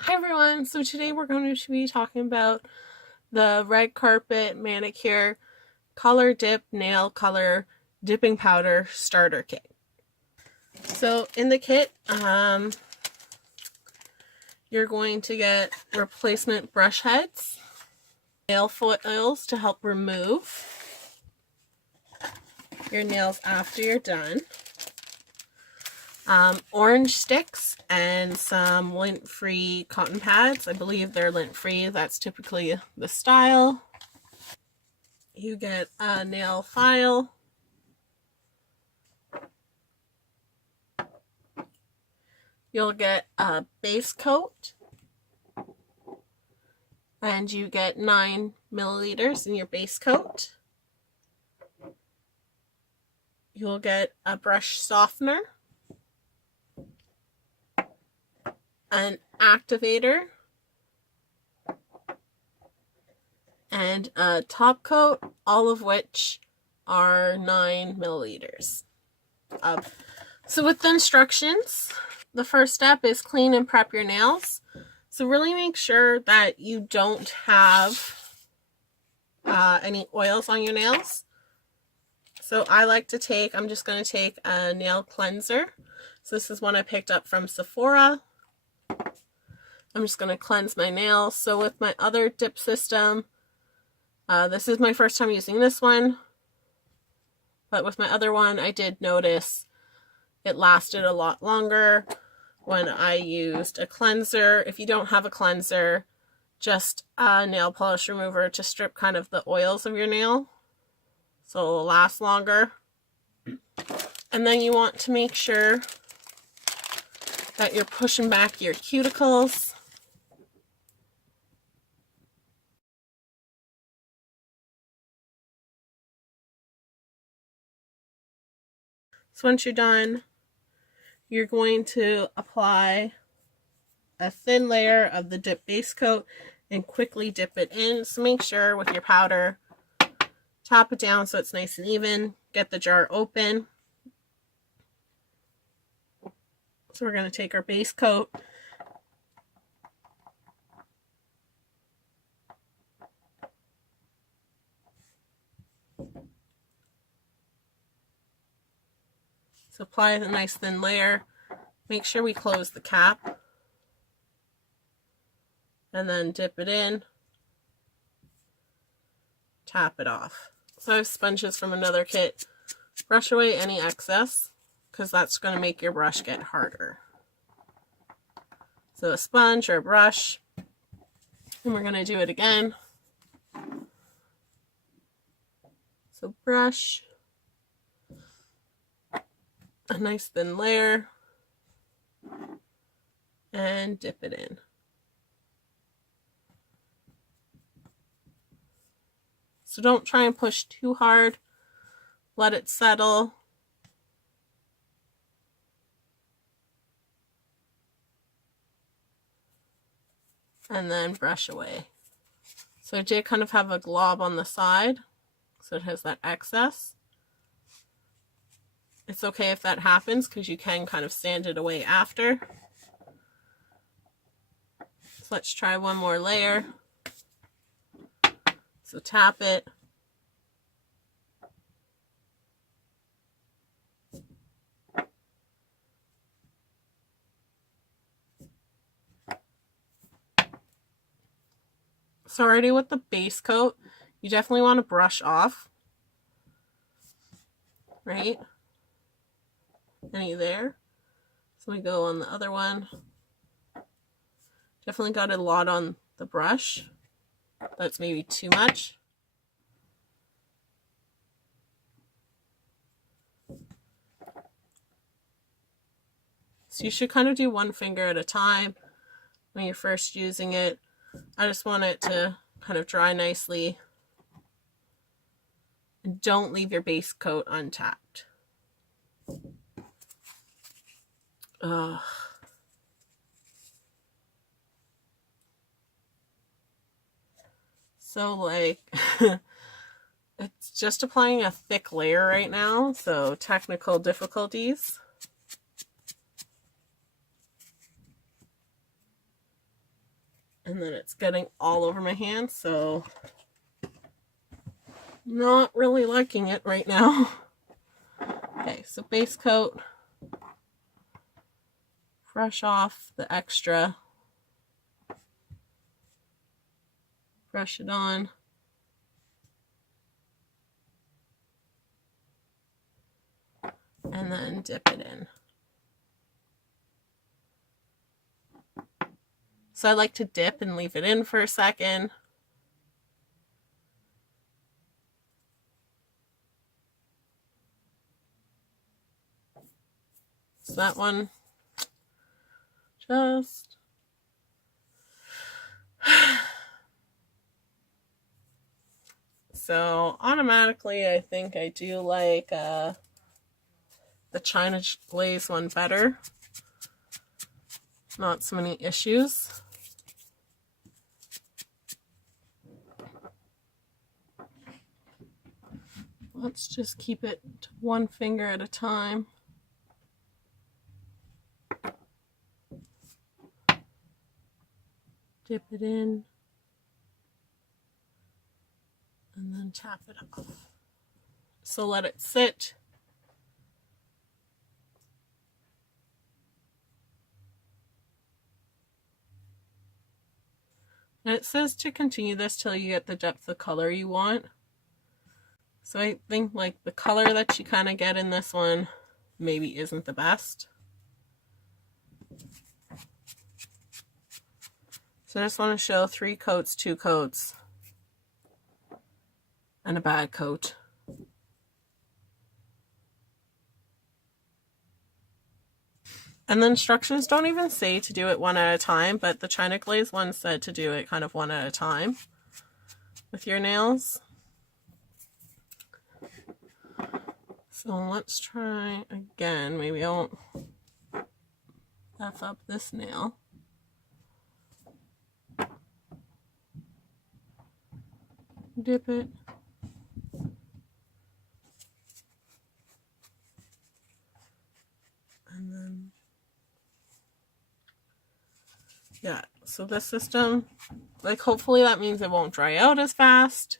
Hi everyone, so today we're going to be talking about the Red Carpet Manicure Color Dip Nail Color Dipping Powder Starter Kit. So in the kit, you're going to get replacement brush heads, nail foils to help remove your nails after you're done, orange sticks, and some lint-free cotton pads. I believe they're lint-free. That's typically the style. You get a nail file. You'll get a base coat. And you get 9 milliliters in your base coat. You'll get a brush softener, an activator, and a top coat, all of which are 9 milliliters. So with the instructions, the first step is clean and prep your nails. So really make sure that you don't have any oils on your nails. So I like to take, I'm just going to take a nail cleanser. So this is one I picked up from Sephora. I'm just going to cleanse my nails. So with my other dip system, this is my first time using this one. But with my other one, I did notice it lasted a lot longer when I used a cleanser. If you don't have a cleanser, just a nail polish remover to strip kind of the oils of your nail so it'll last longer. And then you want to make sure that you're pushing back your cuticles. So once you're done, you're going to apply a thin layer of the dip base coat and quickly dip it in. So make sure with your powder, tap it down so it's nice and even. Get the jar open. So we're going to take our base coat, so apply a nice thin layer. Make sure we close the cap and then dip it in, tap it off. So I have sponges from another kit. Brush away any excess because that's going to make your brush get harder. So a sponge or a brush, and we're going to do it again. So brush, a nice thin layer, and dip it in. So don't try and push too hard. Let it settle. And then brush away. So I did kind of have a glob on the side, so it has that excess. It's okay if that happens because you can kind of sand it away after. So let's try one more layer. So tap it. So already with the base coat, you definitely want to brush off, right? Any there? So we go on the other one. Definitely got a lot on the brush. That's maybe too much. So you should kind of do one finger at a time when you're first using it. I just want it to kind of dry nicely. And don't leave your base coat untapped. Ugh. So like, it's just applying a thick layer right now, so technical difficulties. And then it's getting all over my hand, so not really liking it right now. Okay, so base coat. Brush off the extra. Brush it on. And then dip it in. So I like to dip and leave it in for a second. So that one just so automatically I think I do like the China glaze one better. Not so many issues. Let's just keep it one finger at a time. Dip it in and then tap it off. So let it sit. And it says to continue this till you get the depth of color you want. So I think like the color that you kind of get in this one maybe isn't the best. So I just want to show 3 coats, 2 coats, and a bad coat. And the instructions don't even say to do it one at a time, but the China glaze one said to do it kind of one at a time with your nails. So let's try again. Maybe I won't F up this nail. Dip it. And then, yeah, so this system, like hopefully that means it won't dry out as fast.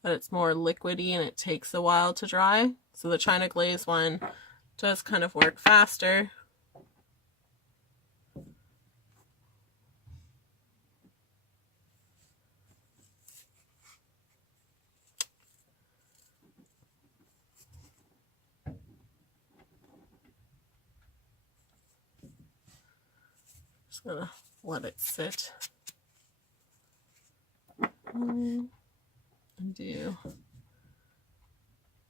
But it's more liquidy and it takes a while to dry. So the China glaze one does kind of work faster. Just gonna let it sit. And do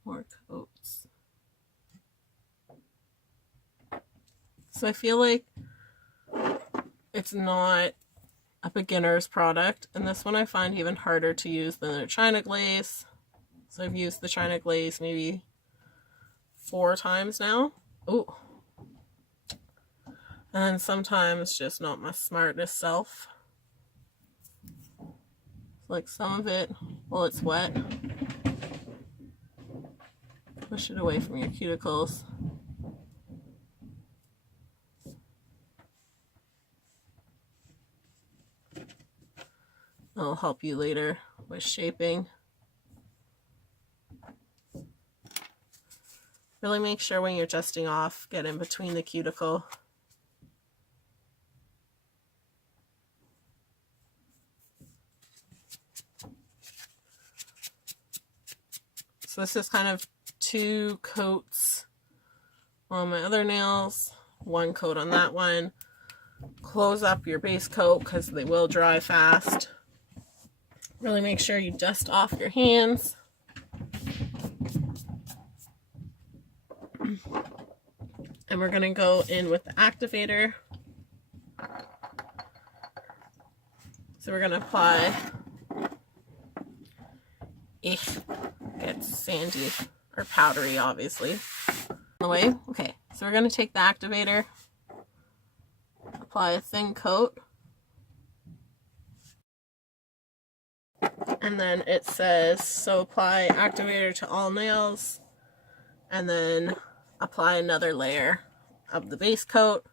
more coats. So I feel like it's not a beginner's product, and this one I find even harder to use than the China glaze. So I've used the China glaze maybe 4 times now. Ooh. And sometimes just not my smartest self. Like some of it, while it's wet, push it away from your cuticles. It'll help you later with shaping. Really make sure when you're dusting off, get in between the cuticle. So this is kind of 2 coats on my other nails, 1 coat on that one. Close up your base coat because they will dry fast. Really make sure you dust off your hands. And we're going to go in with the activator. So we're going to apply. Gets sandy or powdery, obviously. On the way. Okay, so we're going to take the activator, apply a thin coat, and then it says, so apply activator to all nails, and then apply another layer of the base coat.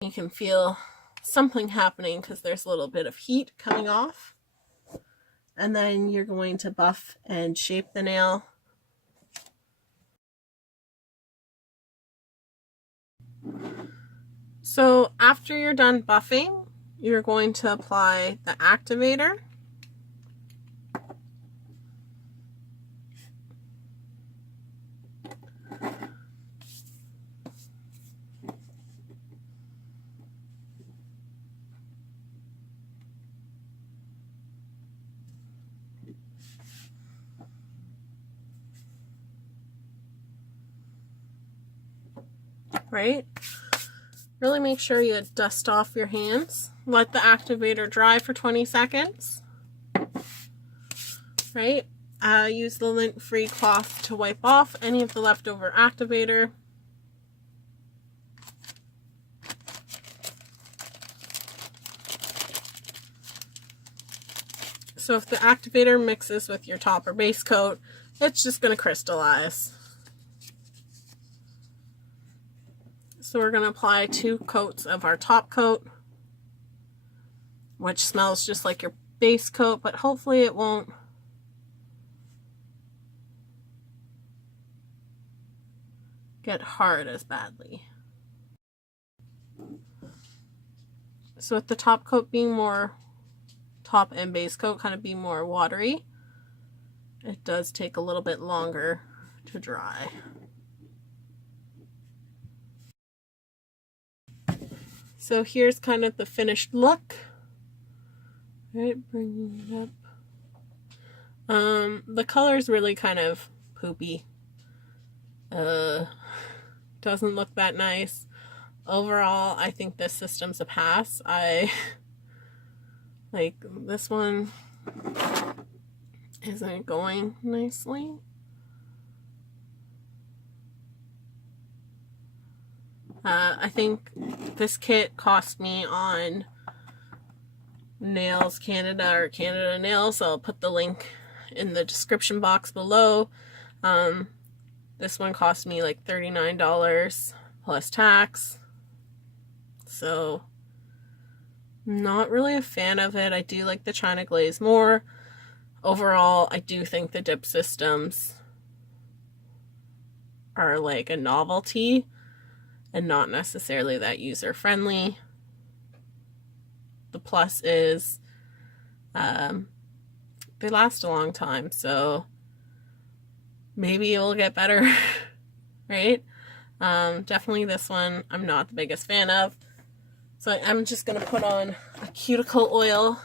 You can feel something happening because there's a little bit of heat coming off. And then you're going to buff and shape the nail. So after you're done buffing, you're going to apply the activator. Right? Really make sure you dust off your hands. Let the activator dry for 20 seconds. Right? Use the lint-free cloth to wipe off any of the leftover activator. So if the activator mixes with your top or base coat, it's just going to crystallize. So we're going to apply 2 coats of our top coat, which smells just like your base coat, but hopefully it won't get hard as badly. So with the top coat being more, top and base coat kind of being more watery, it does take a little bit longer to dry. So here's kind of the finished look. Right, bring it up. The color is really kind of poopy. Doesn't look that nice. Overall, I think this system's a pass. I like this one isn't going nicely. I think this kit cost me on Nails Canada or Canada Nails. I'll put the link in the description box below. This one cost me like $39 plus tax. So, not really a fan of it. I do like the China glaze more. Overall, I do think the dip systems are like a novelty and not necessarily that user-friendly. The plus is they last a long time, so maybe it will get better, right? Definitely this one I'm not the biggest fan of. So I'm just going to put on a cuticle oil.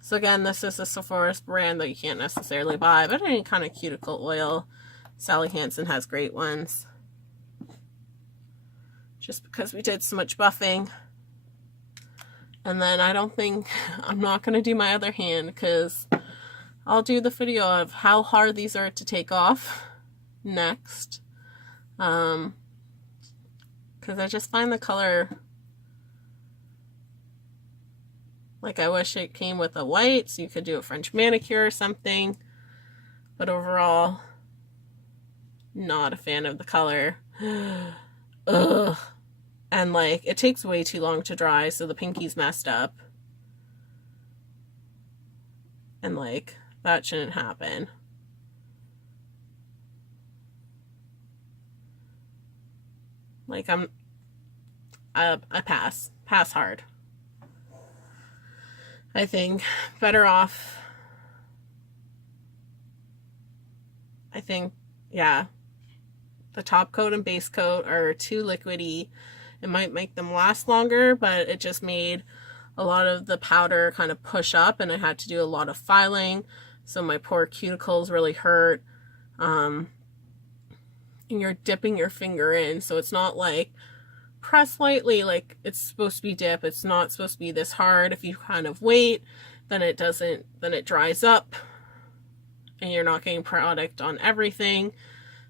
So again, this is a Sephora brand that you can't necessarily buy, but any kind of cuticle oil. Sally Hansen has great ones. Just because we did so much buffing. And then I'm not going to do my other hand because I'll do the video of how hard these are to take off next. Because I just find the color, like I wish it came with a white so you could do a French manicure or something. But overall, not a fan of the color. Ugh. And like, it takes way too long to dry, so the pinky's messed up. And like, that shouldn't happen. Like, I pass hard. I think better off, yeah, the top coat and base coat are too liquidy. It might make them last longer, but it just made a lot of the powder kind of push up, and I had to do a lot of filing, so my poor cuticles really hurt. And you're dipping your finger in, so it's not like press lightly like it's supposed to be dip. It's not supposed to be this hard. If you kind of wait, then it dries up and you're not getting product on everything.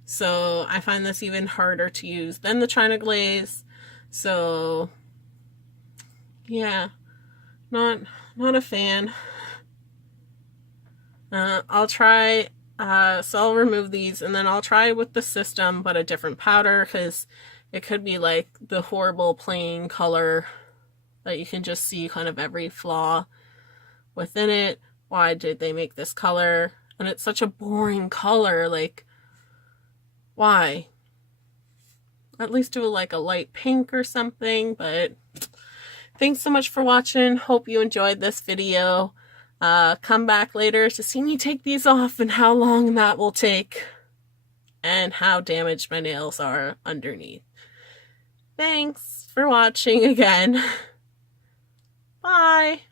So I find this even harder to use than the China glaze. So yeah, not a fan. I'll try So I'll remove these and then I'll try with the system, but a different powder, because it could be like the horrible plain color that you can just see kind of every flaw within it. Why did they make this color? And it's such a boring color. Like, why? At least do like a light pink or something. But thanks so much for watching. Hope you enjoyed this video. Come back later to see me take these off and how long that will take and how damaged my nails are underneath. Thanks for watching again. Bye.